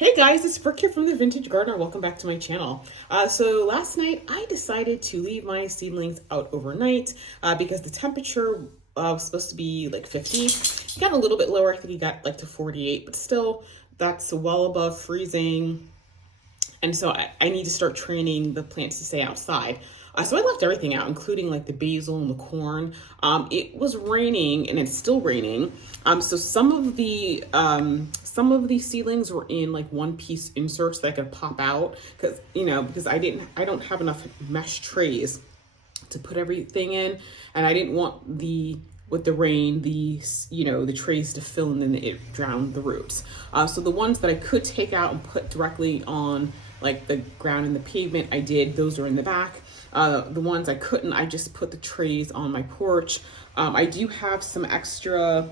Hey guys, it's Brooke here from the Vintage Gardener. Welcome back to my channel. So last night I decided to leave my seedlings out overnight because the temperature was supposed to be like 50. It got a little bit lower. I think it got like to 48, but still that's well above freezing. And so I need to start training the plants to stay outside. So I left everything out, including like the basil and the corn. It was raining and it's still raining. So some of the seedlings were in like one piece inserts that I could pop out because I don't have enough mesh trays to put everything in, and I didn't want with the rain, the trays to fill and then it drowned the roots. So the ones that I could take out and put directly on like the ground and the pavement, I did. Those are in the back. The ones I couldn't, I just put the trays on my porch. I do have some extra.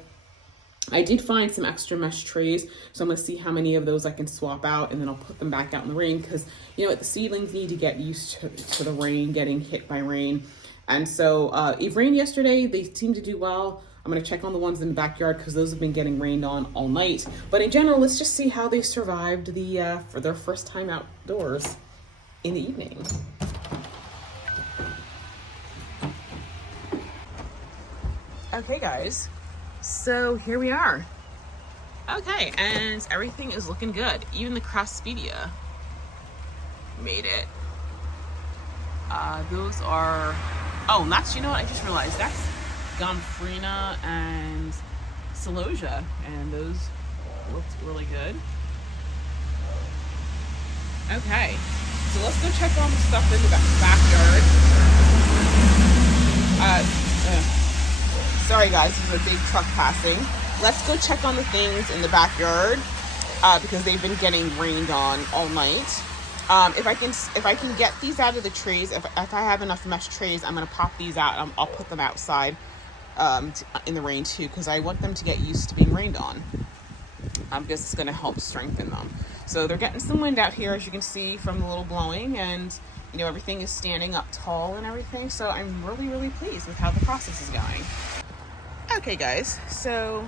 I did find some extra mesh trays, so I'm gonna see how many of those I can swap out, and then I'll put them back out in the rain because the seedlings need to get used to the rain, getting hit by rain. And so it rained yesterday. They seem to do well. I'm gonna check on the ones in the backyard because those have been getting rained on all night. But in general, let's just see how they survived for their first time outdoors in the evening. Okay guys, so here we are. Okay, and everything is looking good. Even the Craspedia made it. Those are, and that's, I just realized that's Gomphrena and Celosia, and those looked really good. Okay, so let's go check on the stuff in the backyard. Sorry guys, there's a big truck passing. Let's go check on the things in the backyard because they've been getting rained on all night. If I can get these out of the trays, if I have enough mesh trays, I'm gonna pop these out. I'll put them outside in the rain too, because I want them to get used to being rained on. Because it's gonna help strengthen them. So they're getting some wind out here, as you can see from the little blowing, and everything is standing up tall and everything. So I'm really, really pleased with how the process is going. Okay guys, so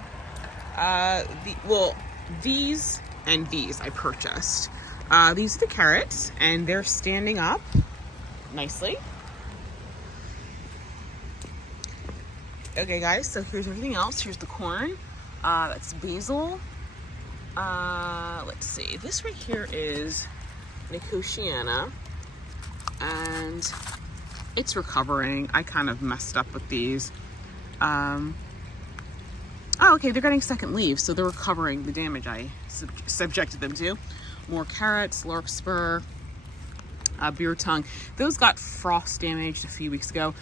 these and these I purchased. These are the carrots, and they're standing up nicely. Okay guys, so here's everything else. Here's the corn. That's basil. Let's see. This right here is Nicotiana, and it's recovering. I kind of messed up with these. Okay, they're getting second leaves, so they're recovering the damage I subjected them to. More carrots, larkspur, beer tongue. Those got frost damaged a few weeks ago.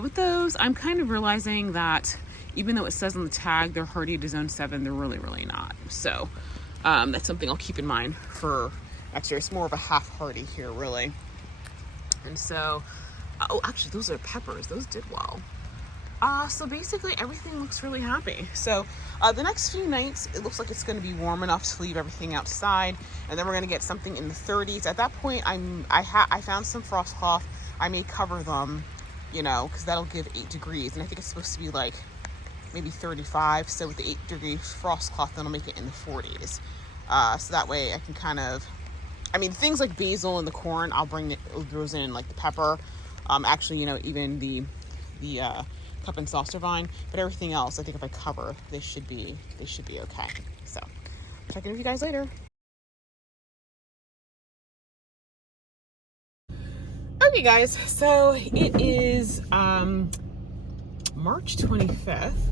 With those, I'm kind of realizing that even though it says on the tag they're hardy to zone 7, they're really, really not. So that's something I'll keep in mind for next year. It's more of a half hardy here, really. And so, actually, those are peppers. Those did well. So basically everything looks really happy. So the next few nights, it looks like it's going to be warm enough to leave everything outside, and then we're going to get something in the 30s. At that point, I found some frost cloth. I may cover them, because that'll give 8 degrees, and I think it's supposed to be like maybe 35. So with the 8-degree frost cloth, then I'll make it in the 40s. So that way I can kind of, things like basil and the corn, I'll bring those in, like the pepper. Actually, even the cup and saucer vine, but everything else, I think if I cover, they should be okay. So check in with you guys later. Okay guys, so it is March 25th,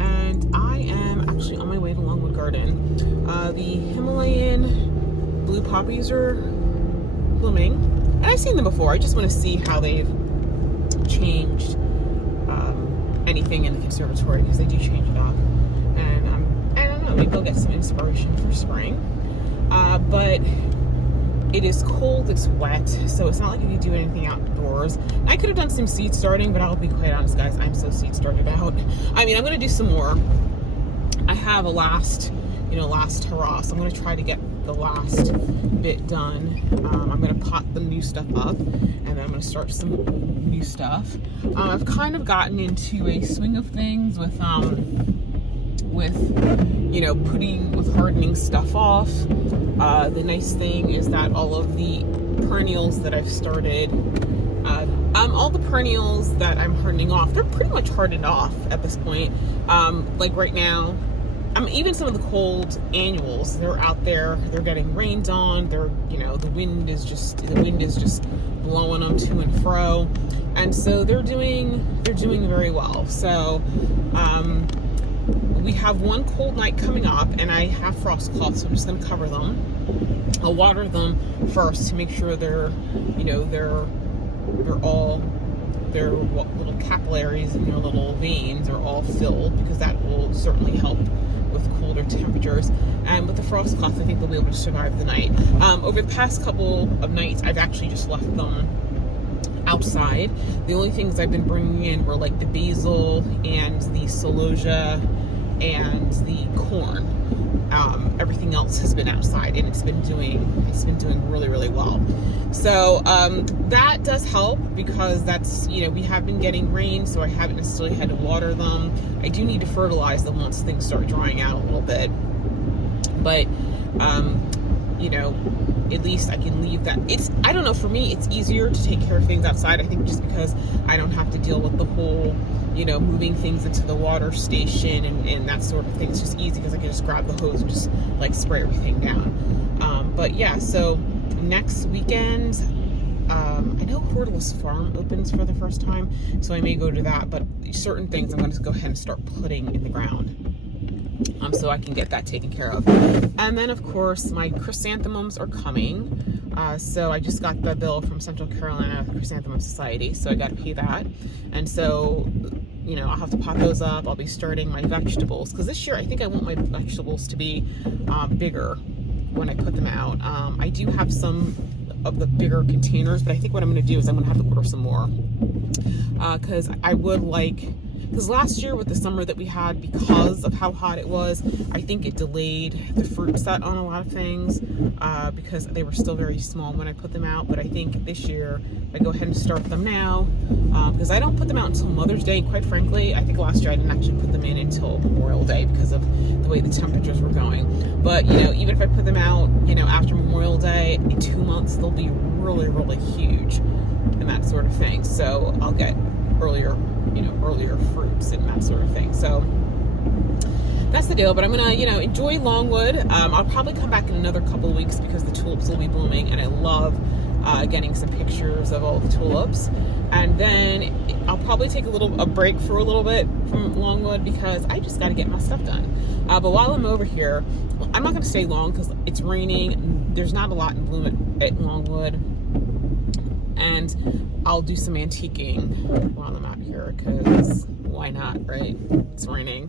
and I am actually on my way to Longwood Garden. The Himalayan Blue Poppies are blooming, and I've seen them before. I just want to see how they've changed anything in the conservatory, because they do change it up, and I don't know, maybe I'll get some inspiration for spring. But it is cold, it's wet, so it's not like you can do anything outdoors. I could have done some seed starting, but I'll be quite honest guys, I'm so seed started out. I'm gonna do some more. I have a last hurrah, so I'm gonna try to get the last bit done. I'm gonna pot the new stuff up, and then I'm gonna start some new stuff. I've kind of gotten into a swing of things with with, you know, with hardening stuff off. The nice thing is that all of the perennials that I've started, all the perennials that I'm hardening off, they're pretty much hardened off at this point. Like right now, even some of the cold annuals, they're out there, they're getting rained on, they're, you know, the wind is just blowing them to and fro. And so they're doing very well. So, we have one cold night coming up, and I have frost cloths, so I'm just going to cover them. I'll water them first to make sure they're, you know, their little capillaries and their little veins are all filled, because that will certainly help with colder temperatures. And with the frost cloth, I think they'll be able to survive the night. Over the past couple of nights, I've actually just left them outside. The only things I've been bringing in were like the basil and the celosia and the corn. Everything else has been outside, and it's been doing really, really well. So that does help, because that's, you know, we have been getting rain, so I haven't necessarily had to water them. I do need to fertilize them once things start drying out a little bit, but you know, at least I can leave that. I don't know, for me, it's easier to take care of things outside. I think just because I don't have to deal with the whole, you know, moving things into the water station and that sort of thing. It's just easy because I can just grab the hose and just like spray everything down. But yeah, so next weekend, I know Hortulus Farm opens for the first time, so I may go to that, but certain things I'm going to go ahead and start putting in the ground. So I can get that taken care of. And then, of course, my chrysanthemums are coming. So I just got the bill from Central Carolina Chrysanthemum Society, so I got to pay that. And so, you know, I'll have to pot those up. I'll be starting my vegetables, because this year I think I want my vegetables to be bigger when I put them out. I do have some of the bigger containers, but I think what I'm going to do is I'm going to have to order some more, because I would like... Because last year with the summer that we had, because of how hot it was, I think it delayed the fruit set on a lot of things, because they were still very small when I put them out. But I think this year I go ahead and start them now, because I don't put them out until Mother's Day. Quite frankly, I think last year I didn't actually put them in until Memorial Day because of the way the temperatures were going. But, you know, even if I put them out, you know, after Memorial Day, in 2 months, they'll be really, really huge and that sort of thing. So I'll get earlier fruits and that sort of thing. So that's the deal. But I'm gonna, you know, enjoy Longwood. I'll probably come back in another couple of weeks because the tulips will be blooming, and I love getting some pictures of all the tulips. And then I'll probably take a break for a little bit from Longwood, because I just got to get my stuff done. But while I'm over here, I'm not going to stay long because it's raining. There's not a lot in bloom at Longwood. And I'll do some antiquing while I'm out here, because why not, right? It's raining.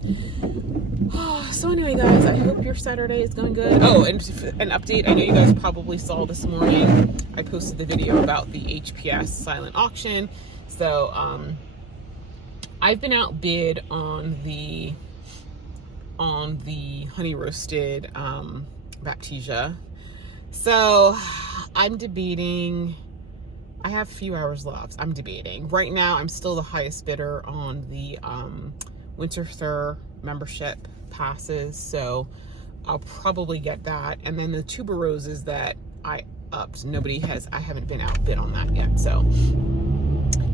So anyway, guys, I hope your Saturday is going good. Oh, and an update. I know you guys probably saw this morning, I posted the video about the HPS silent auction. So I've been outbid on the honey roasted Baptisia. So I'm debating. I have a few hours left. I'm debating. Right now, I'm still the highest bidder on the Winter Thur membership passes, so I'll probably get that. And then the tuberoses that I upped, I haven't been outbid on that yet. So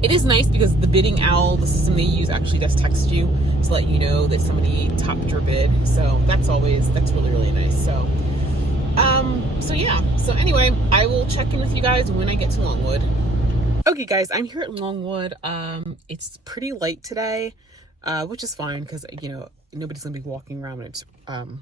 it is nice because the bidding owl, the system they use, actually does text you to let you know that somebody topped your bid. So that's really, really nice. So yeah. So anyway, I will check in with you guys when I get to Longwood. Okay, guys, I'm here at Longwood. It's pretty light today, which is fine because, you know, nobody's gonna be walking around when it's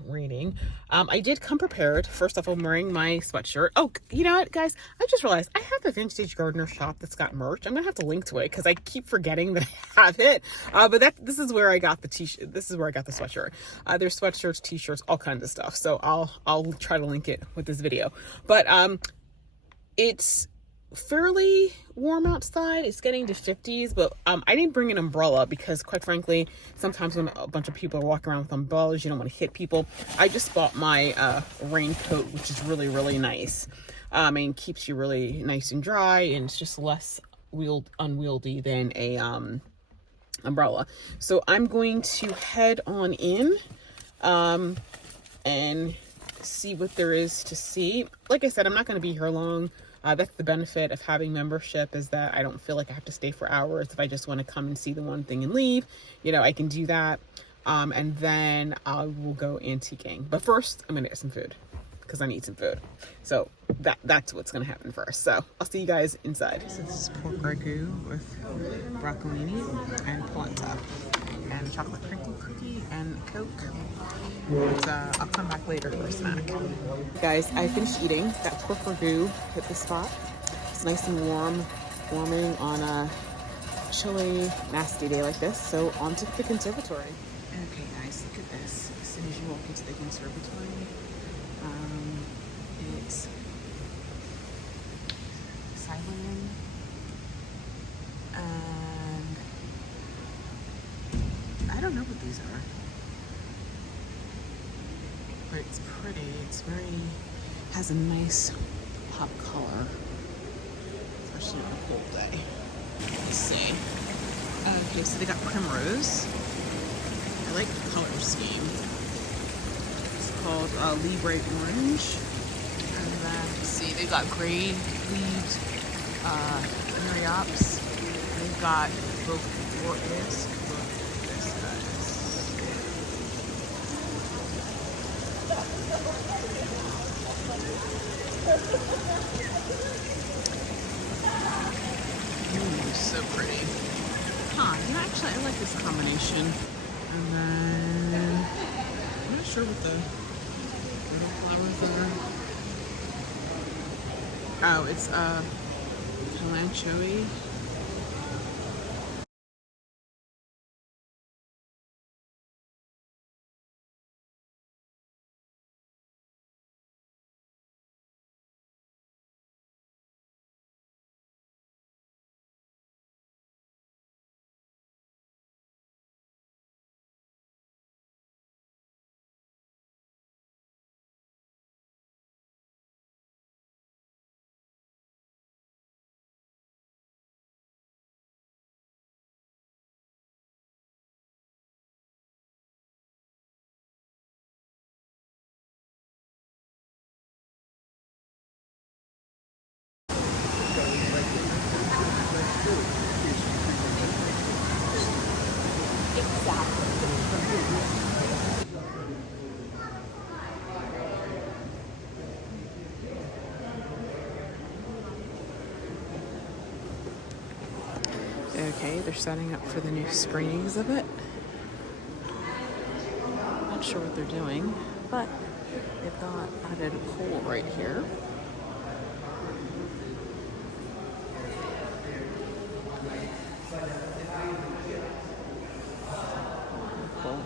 raining. I did come prepared. First off, I'm wearing my sweatshirt. Oh, you know what, guys? I just realized I have a Vintage Gardener shop that's got merch. I'm gonna have to link to it because I keep forgetting that I have it. But this is where I got the t-shirt. This is where I got the sweatshirt. There's sweatshirts, t-shirts, all kinds of stuff. So I'll try to link it with this video. But it's fairly warm outside. It's getting to 50s, but I didn't bring an umbrella because, quite frankly, sometimes when a bunch of people are walking around with umbrellas, you don't want to hit people. I just bought my raincoat, which is really, really nice, and keeps you really nice and dry, and it's just less unwieldy than a umbrella. So I'm going to head on in. and see what there is to see. Like I said, I'm not going to be here long. That's the benefit of having membership, is that I don't feel like I have to stay for hours. If I just want to come and see the one thing and leave, you know, I can do that. And then I will go antiquing. But first, I'm going to get some food because I need some food. So that's what's going to happen first. So I'll see you guys inside. So this is pork ragu with broccolini and polenta and chocolate crinkle cookie and Coke. But, I'll come back later for a snack. Guys, I finished eating. That pork ragu hit the spot. It's nice and warming on a chilly, nasty day like this. So on to the conservatory. Okay guys, look at this. As soon as you walk into the conservatory, it's silent, and I don't know what these are, but it's pretty. It's has a nice pop color, especially on a cold day. Let's see. Okay, so they got primrose. I like the color scheme. It's called Libre Orange. And then, let's see, they got gray leaved Mariops. They've got both orchids. Look at this, guys. Ooh, so pretty. Huh, you know, actually, I like this combination. And then, I'm not sure what the flowers are. Oh, it's kalanchoe. Okay, they're setting up for the new spring exhibit. Not sure what they're doing, but they've got added coal right here. Cool.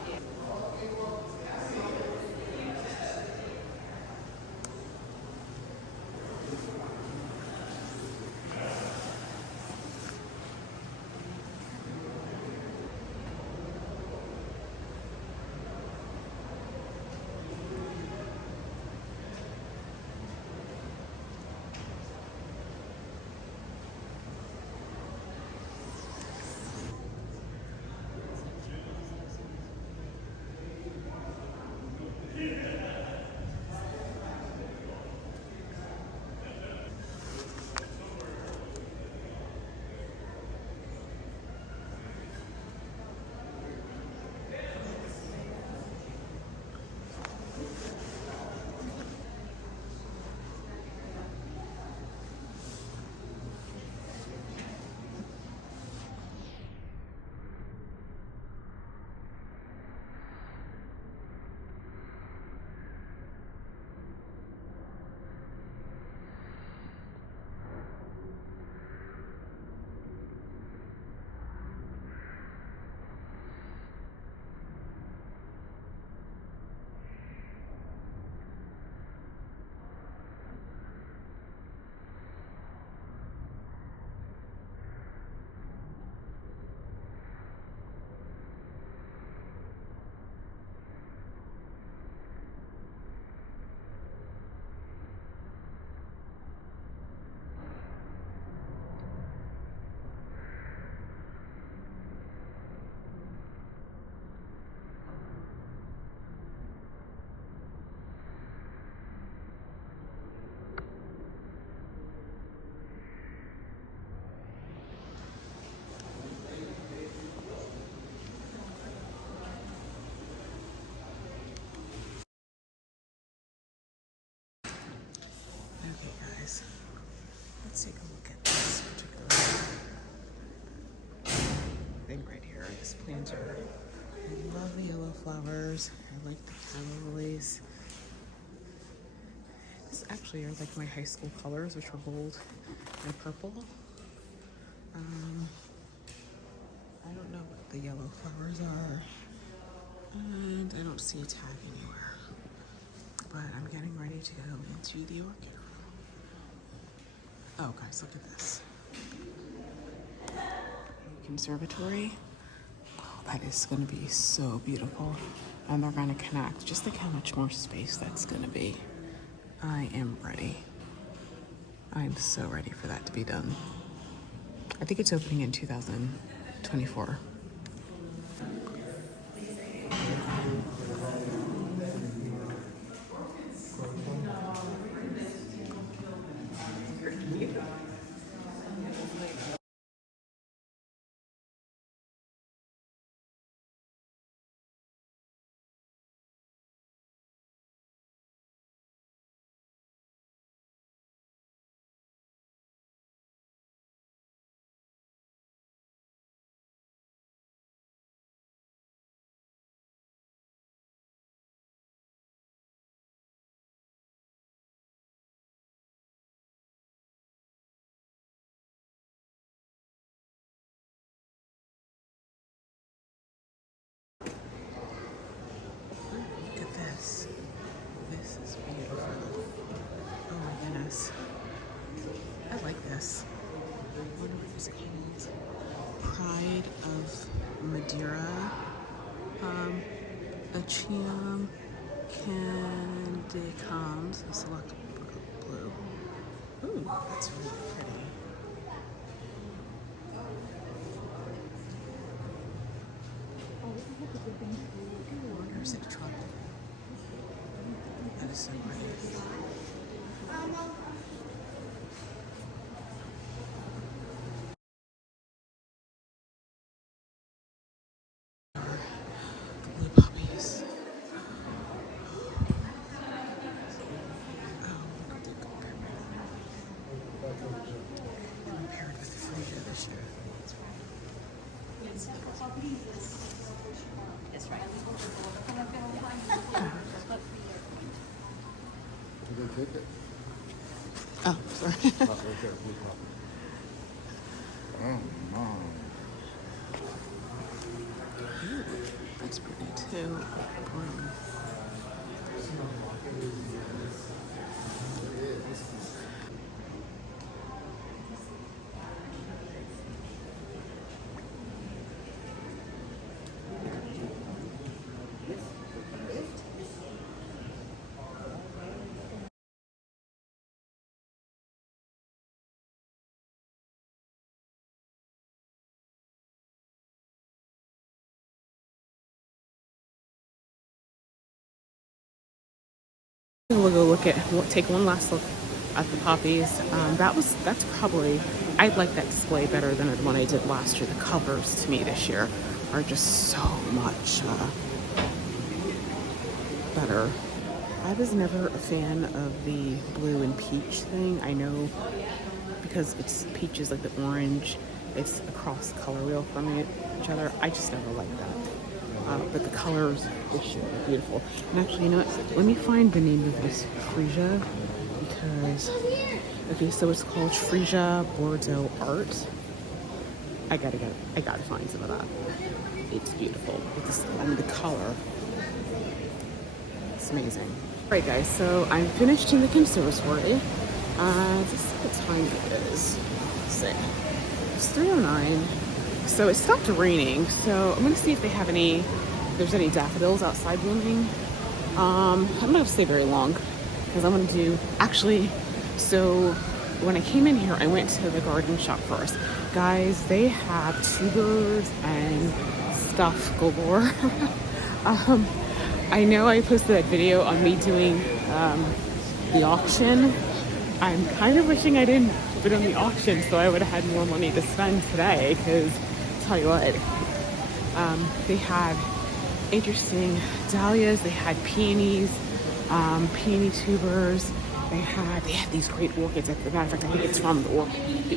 thing right here, this planter. I love the yellow flowers. I like the calla lilies. This actually are like my high school colors, which were gold and purple. I don't know what the yellow flowers are, and I don't see a tag anywhere. But I'm getting ready to go into the orchid room. Oh, guys, look at this. Conservatory. Oh, that is going to be so beautiful. And they're going to connect. Just think how much more space that's going to be. I am ready. I'm so ready for that to be done. I think it's opening in 2024. Look at this. This is beautiful. Oh my goodness. I like this. I wonder what it's called. Pride of Madeira. Achium candicums. Select blue. Ooh, that's really pretty. Or is it a trouble? That is so pretty. Blue poppies. Oh, look at the compared with the Frida this year. That's right. Did they take it? Oh, sorry. Not right there, Blue Poppy. Oh, Mom. That's pretty too. We'll go look at, we'll take one last look at the poppies. That's probably, I like that display better than the one I did last year. The colors to me this year are just so much better. I was never a fan of the blue and peach thing. I know because it's peach is like the orange, it's across the color wheel from each other. I just never liked that. But the colors this year are beautiful. And actually, you know what? Let me find the name of this freesia because, okay, so it's called Freesia Bordeaux Art. I gotta find some of that. It's beautiful. With this, I mean, the color. It's amazing. All right, guys. So I'm finished in the conservatory. Let's see what time it is. Let's see. It's 3:09. So it stopped raining. So I'm gonna see if they have any. If there's any daffodils outside blooming. I'm not gonna stay very long because I'm gonna do. Actually, so when I came in here, I went to the garden shop first. Guys, they have tubers and stuff galore. I know I posted that video on me doing the auction. I'm kind of wishing I didn't put on the auction so I would have had more money to spend today because, tell you what, they had interesting dahlias, they had peonies, peony tubers, they had these great orchids. As a matter of fact, I think it's from the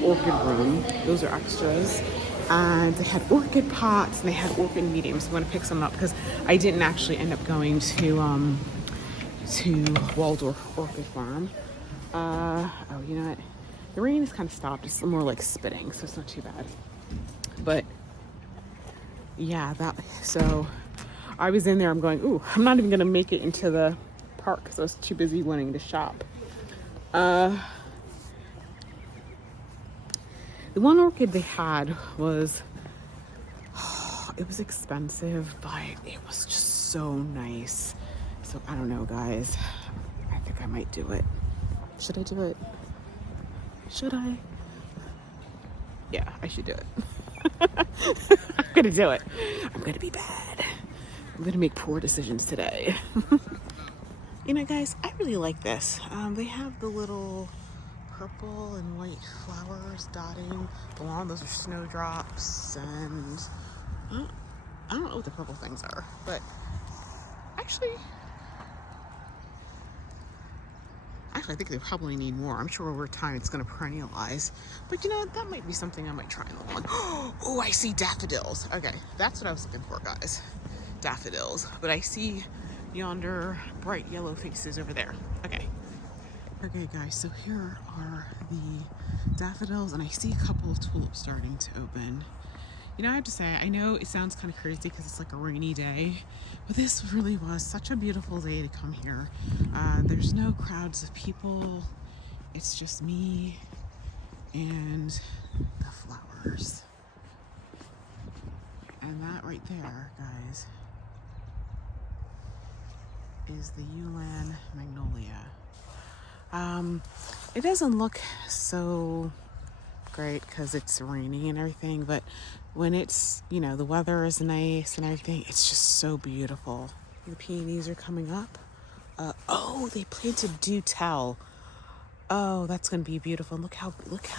orchid room. Those are extras. And they had orchid pots and they had orchid mediums. I'm gonna pick some up because I didn't actually end up going to Waldorf Orchid Farm. Oh, you know what? The rain has kind of stopped. It's more like spitting, so it's not too bad. But yeah, so I was in there. I'm going, ooh, I'm not even gonna make it into the park because I was too busy wanting to shop. The one orchid they had was, it was expensive, but it was just so nice. So I don't know, guys. I think I might do it. Should I do it? Should I? Yeah, I should do it. I'm gonna do it. I'm gonna be bad. I'm gonna make poor decisions today. You know, guys, I really like this. They have the little purple and white flowers dotting the lawn. Those are snowdrops, and I don't know what the purple things are, but actually, I think they probably need more. I'm sure over time it's going to perennialize. But you know, that might be something I might try in the lawn. Oh, I see daffodils. Okay, that's what I was looking for, guys. Daffodils. But I see yonder bright yellow faces over there. Okay. Okay, guys, so here are the daffodils, and I see a couple of tulips starting to open. You know, I have to say, I know it sounds kind of crazy because it's like a rainy day, but this really was such a beautiful day to come here. There's no crowds of people. It's just me and the flowers. And that right there, guys, is the Yulin magnolia. It doesn't look so great because it's raining and everything, but when it's, you know, the weather is nice and everything, it's just so beautiful. The peonies are coming up. Oh, they planted do tell. Oh, that's gonna be beautiful. And look how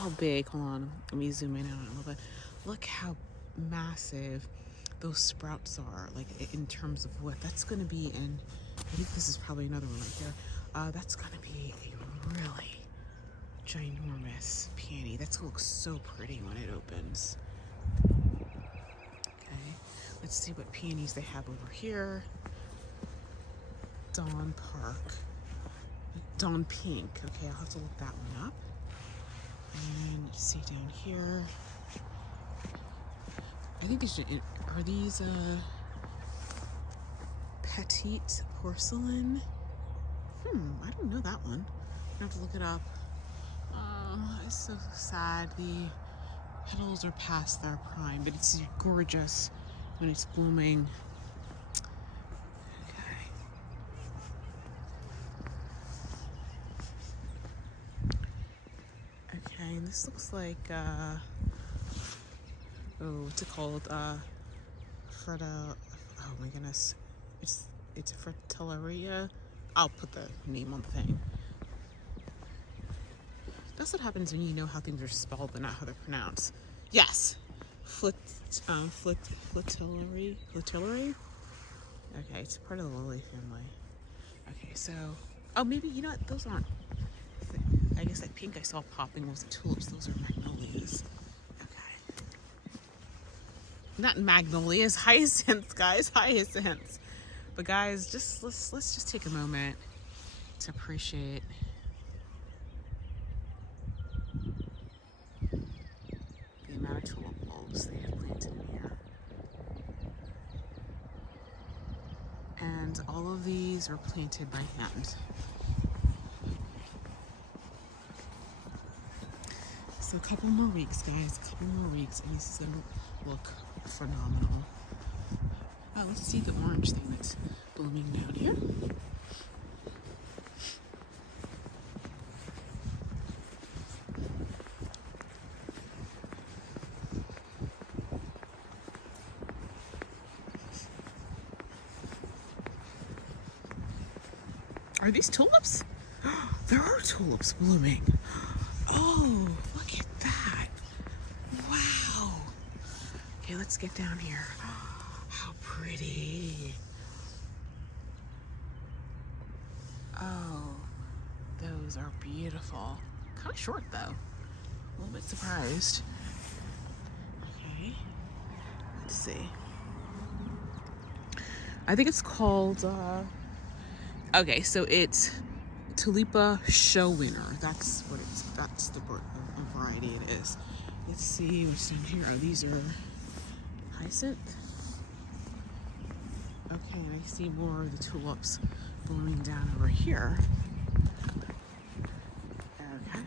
big. Hold on, let me zoom in on it a little bit. Look how massive those sprouts are, like in terms of what that's gonna be. And I think this is probably another one right there. That's gonna be a really ginormous peony. That's gonna look so pretty when it opens. Okay, let's see what peonies they have over here. Dawn Park. Dawn Pink. Okay, I'll have to look that one up. And let's see down here. I think are these petite porcelain? I don't know that one. I have to look it up. It's so sad. The petals are past their prime, but it's gorgeous when it's blooming. Okay, and this looks like what's it called? Oh my goodness, it's a fritillaria. I'll put the name on the thing. That's what happens when you know how things are spelled but not how they're pronounced. Yes, fritillary. Okay, it's part of the lily family. Okay, so maybe you know what? Those aren't. I guess that pink I saw popping was the tulips. Those are magnolias. Okay, not magnolias, hyacinths, guys, hyacinths. But guys, let's just take a moment to appreciate the amount of tulip bulbs they have planted in here. And all of these were planted by hand. So a couple more weeks, guys, a couple more weeks, and this is gonna look phenomenal. Let's see the orange thing that's blooming down here. Are these tulips? There are tulips blooming. Oh, look at that. Wow. Okay, let's get down here. How pretty. Oh, those are beautiful. Kind of short though. A little bit surprised. Okay. Okay, let's see. I think it's called, okay, so it's Tulipa Show Winner. That's what it's, that's the variety it is. Let's see what's down here. Oh, these are hyacinth. Okay, and I see more of the tulips blooming down over here. Okay.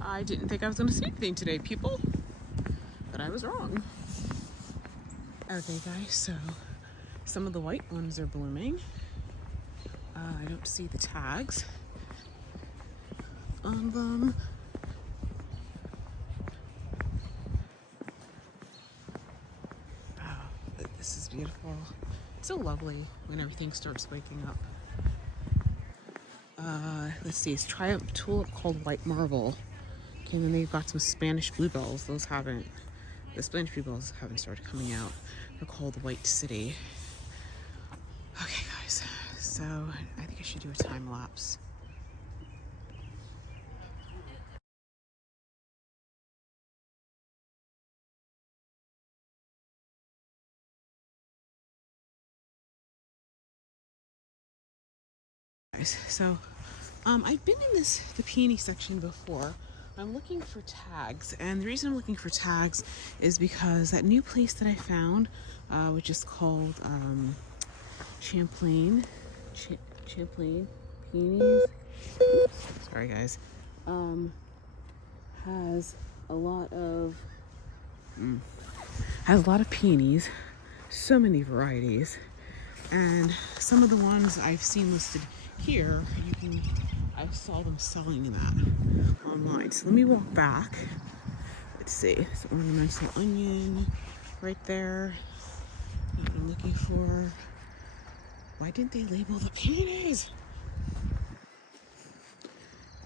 I didn't think I was going to see anything today, people, but I was wrong. Okay, guys, so some of the white ones are blooming. I don't see the tags on them. Oh, this is beautiful. It's so lovely when everything starts waking up. Let's see, it's Triumph tulip called White Marble. Okay, and then they've got some Spanish bluebells. The Spanish bluebells haven't started coming out. They're called White City. Okay, guys, so I think I should do a time lapse. So I've been in the peony section before. I'm looking for tags, and the reason I'm looking for tags is because that new place that I found, which is called Champlain Peonies. Oops, sorry guys. Has a lot of peonies, so many varieties, and some of the ones I've seen listed here, I saw them selling that online. So let me walk back. Let's see, it's ornamental onion right there. What I'm looking for. Why didn't they label the peonies?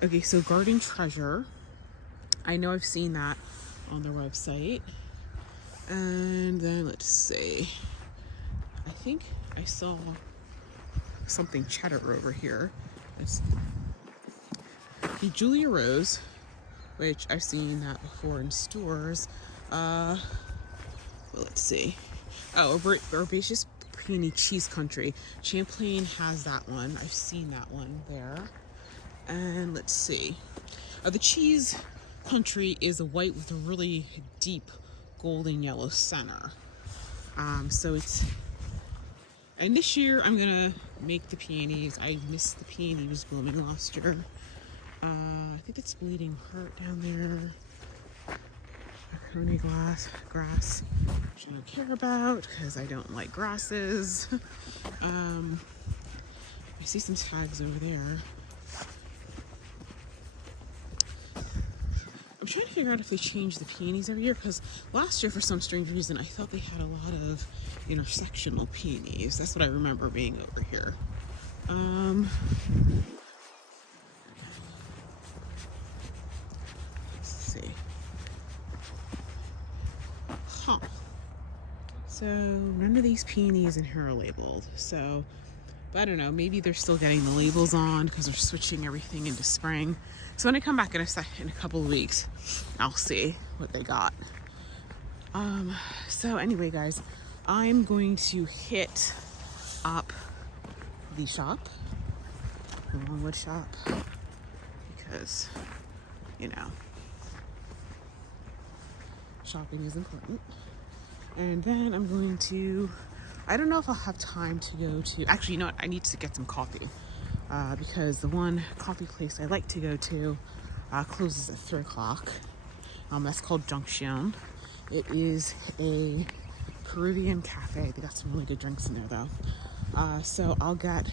Okay, so Garden Treasure. I know I've seen that on their website. And then let's see. I think I saw something cheddar over here. It's the Julia Rose, which I've seen that before in stores. Well, let's see. Oh, Herbaceous Peony Cheese Country. Champlain has that one. I've seen that one there. And let's see. The Cheese Country is a white with a really deep golden yellow center. So it's, and this year I'm gonna make the peonies. I missed the peonies blooming last year. I think it's Bleeding Heart down there. Macaroni grass, which I don't care about because I don't like grasses. I see some tags over there. I'm trying to figure out if they change the peonies every year, because last year for some strange reason I thought they had a lot of intersectional peonies. That's what I remember being over here. Let's see. Huh. So none of these peonies in here are labeled. So, but I don't know, maybe they're still getting the labels on because they're switching everything into spring. So when I come back in a couple of weeks, I'll see what they got. So anyway, guys, I'm going to hit up the shop, the Longwood shop, because, shopping is important. And then I'm going to, I don't know if I'll have time to go to, actually, you know what, I need to get some coffee. Because the one coffee place I like to go to closes at 3 o'clock. That's called Junction. It is a Peruvian cafe. They got some really good drinks in there, though. So I'll get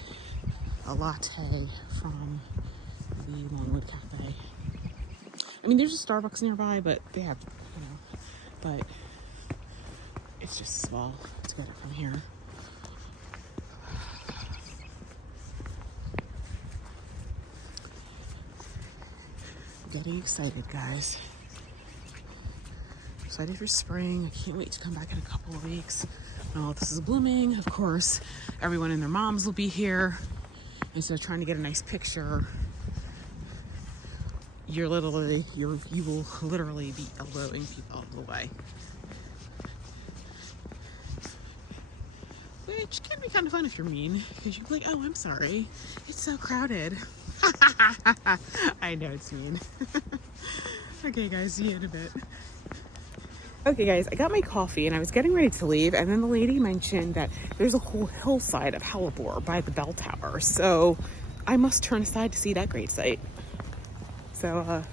a latte from the Longwood Cafe. I mean, there's a Starbucks nearby, but they have, but it's just small to get it from here. Getting excited, guys. Excited for spring. I can't wait to come back in a couple of weeks. When all this is blooming, of course, everyone and their moms will be here. And so trying to get a nice picture you will literally be elbowing people out of the way. Which can be kind of fun if you're mean, because you're like, oh, I'm sorry. It's so crowded. I know it's mean. Okay, guys, see you in a bit. Okay, guys, I got my coffee and I was getting ready to leave, and then the lady mentioned that there's a whole hillside of hellebore by the bell tower. So I must turn aside to see that great sight. So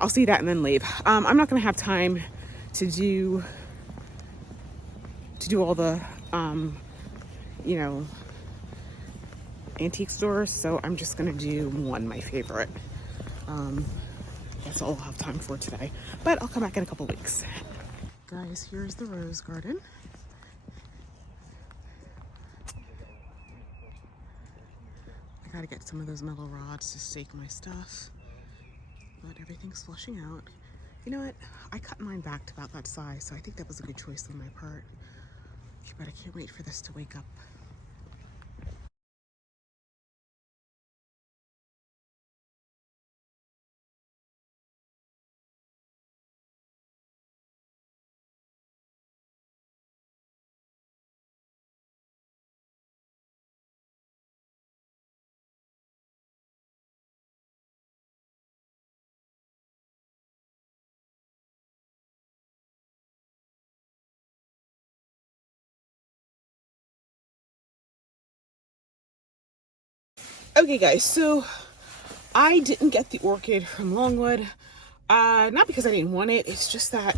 I'll see that and then leave. I'm not going to have time to do all the antique stores, so I'm just gonna do one, my favorite. That's all I'll have time for today, but I'll come back in a couple weeks. Guys, here's the rose garden. I gotta get some of those metal rods to stake my stuff, but everything's flushing out. You know what, I cut mine back to about that size, so I think that was a good choice on my part. But I can't wait for this to wake up. Okay, guys, so I didn't get the orchid from Longwood. Not because I didn't want it, it's just that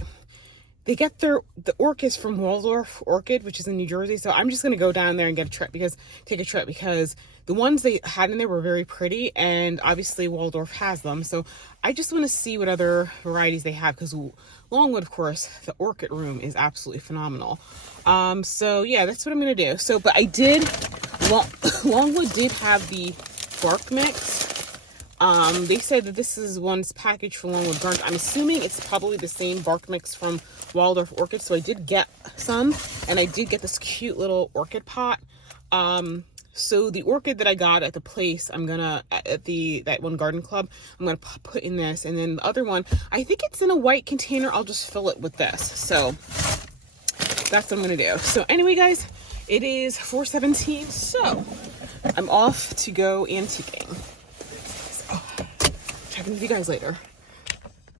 they get the orchids from Waldorf Orchid, which is in New Jersey. So I'm just gonna go down there and take a trip because the ones they had in there were very pretty, and obviously Waldorf has them. So I just want to see what other varieties they have, because Longwood, of course, the orchid room is absolutely phenomenal. So yeah, that's what I'm gonna do. So, but I did, Longwood did have the bark mix. They said that this is one's package for Longwood Gardens. I'm assuming it's probably the same bark mix from Waldorf Orchid. So I did get some, and I did get this cute little orchid pot. So the orchid that I got at the place, I'm gonna, that one garden club, I'm gonna put in this. And then the other one, I think it's in a white container. I'll just fill it with this. So that's what I'm gonna do. So anyway, guys, it is 4:17. So I'm off to go antiquing. So checking with you guys later.